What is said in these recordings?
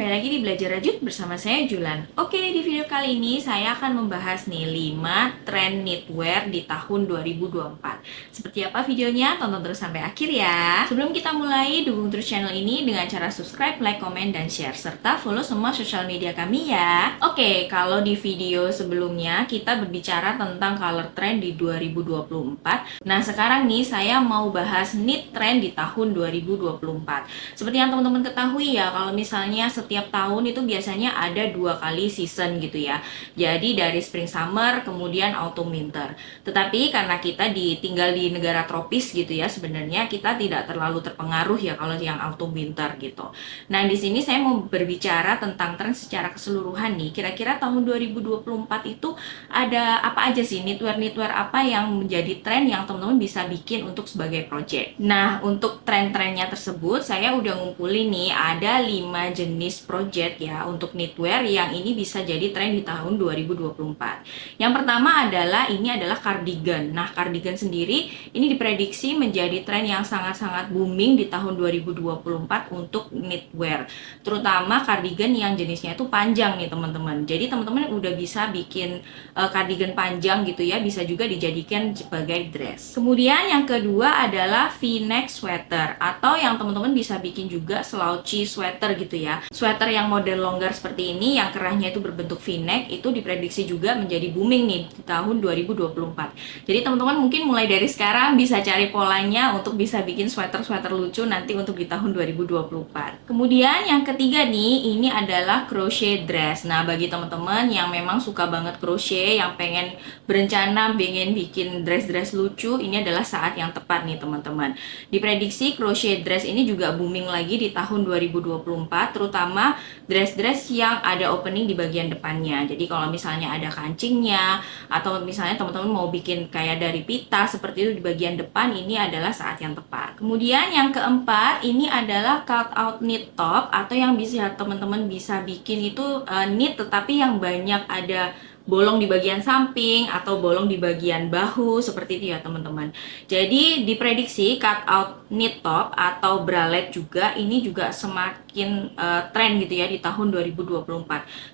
kembali lagi di Belajar Rajut bersama saya Julan. Oke, di video kali ini saya akan membahas nih 5 tren knitwear di tahun 2024. Seperti apa videonya? Tonton terus sampai akhir ya. Sebelum kita mulai, dukung terus channel ini dengan cara subscribe, like, komen, dan share. Serta follow semua sosial media kami ya. Oke, kalau di video sebelumnya kita berbicara tentang color trend di 2024. Nah, sekarang nih saya mau bahas knit trend di tahun 2024. Seperti yang teman-teman ketahui ya, kalau misalnya setiap tahun itu biasanya ada 2 kali season gitu ya. Jadi dari spring summer kemudian autumn winter. Tetapi karena kita tinggal di negara tropis gitu ya, sebenarnya kita tidak terlalu terpengaruh ya kalau yang autumn winter gitu. Nah, di sini saya mau berbicara tentang tren secara keseluruhan nih. Kira-kira tahun 2024 itu ada apa aja sih, knitwear apa yang menjadi tren yang teman-teman bisa bikin untuk sebagai project. Nah, untuk tren-trennya tersebut saya udah ngumpulin nih ada 5 jenis project ya untuk knitwear yang ini bisa jadi tren di tahun 2024. Yang pertama ini adalah cardigan. Nah, cardigan sendiri ini diprediksi menjadi tren yang sangat-sangat booming di tahun 2024 untuk knitwear. Terutama cardigan yang jenisnya itu panjang nih teman-teman. Jadi teman-teman udah bisa bikin cardigan panjang gitu ya, bisa juga dijadikan sebagai dress. Kemudian yang kedua adalah V-neck sweater atau yang teman-teman bisa bikin juga slouchy sweater gitu ya. Sweater yang model longgar seperti ini yang kerahnya itu berbentuk V-neck itu diprediksi juga menjadi booming nih di tahun 2024. Jadi teman-teman mungkin mulai dari sekarang bisa cari polanya untuk bisa bikin sweater-sweater lucu nanti untuk di tahun 2024. Kemudian yang ketiga nih, ini adalah crochet dress. Nah, bagi teman-teman yang memang suka banget crochet, yang pengen berencana pengen bikin dress-dress lucu, ini adalah saat yang tepat nih teman-teman. Diprediksi crochet dress ini juga booming lagi di tahun 2024, terutama dress-dress yang ada opening di bagian depannya. Jadi kalau misalnya ada kancingnya atau misalnya teman-teman mau bikin kayak dari pita seperti itu di bagian depan, ini adalah saat yang tepat. Kemudian yang keempat ini adalah cut out knit top atau yang bisa teman-teman bisa bikin itu knit tetapi yang banyak ada bolong di bagian samping atau bolong di bagian bahu seperti itu ya teman-teman. Jadi diprediksi cut out knit top atau bralette juga ini juga semakin tren gitu ya di tahun 2024.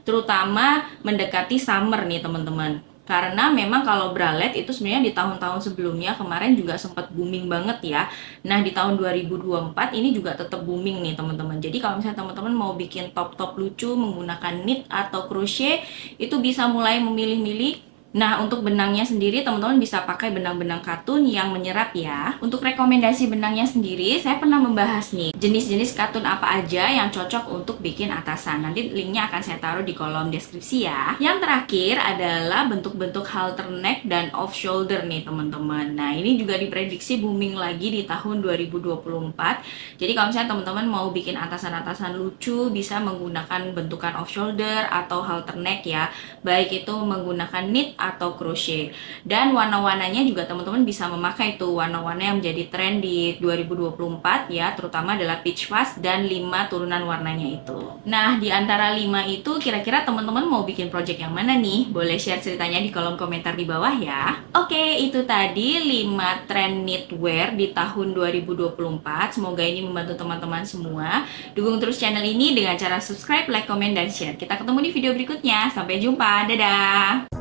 Terutama mendekati summer nih teman-teman. Karena memang kalau bralette itu sebenarnya di tahun-tahun sebelumnya kemarin juga sempat booming banget ya. Nah, di tahun 2024 ini juga tetap booming nih teman-teman. Jadi kalau misalnya teman-teman mau bikin top-top lucu menggunakan knit atau crochet, itu bisa mulai memilih-milih. Nah, untuk benangnya sendiri teman-teman bisa pakai benang-benang katun yang menyerap ya. Untuk rekomendasi benangnya sendiri, saya pernah membahas nih jenis-jenis katun apa aja yang cocok untuk bikin atasan. Nanti linknya akan saya taruh di kolom deskripsi ya. Yang terakhir adalah bentuk-bentuk halter neck dan off shoulder nih teman-teman. Nah, ini juga diprediksi booming lagi di tahun 2024. Jadi kalau misalnya teman-teman mau bikin atasan-atasan lucu, bisa menggunakan bentukan off shoulder atau halter neck ya. Baik itu menggunakan knit atau crochet. Dan warna-warnanya juga teman-teman bisa memakai tuh warna-warna yang menjadi tren di 2024 ya, terutama adalah peach fuzz dan 5 turunan warnanya itu. Nah, di antara 5 itu kira-kira teman-teman mau bikin project yang mana nih? Boleh share ceritanya di kolom komentar di bawah ya. Oke, itu tadi 5 tren knitwear di tahun 2024. Semoga ini membantu teman-teman semua. Dukung terus channel ini dengan cara subscribe, like, komen, dan share. Kita ketemu di video berikutnya. Sampai jumpa. Dadah!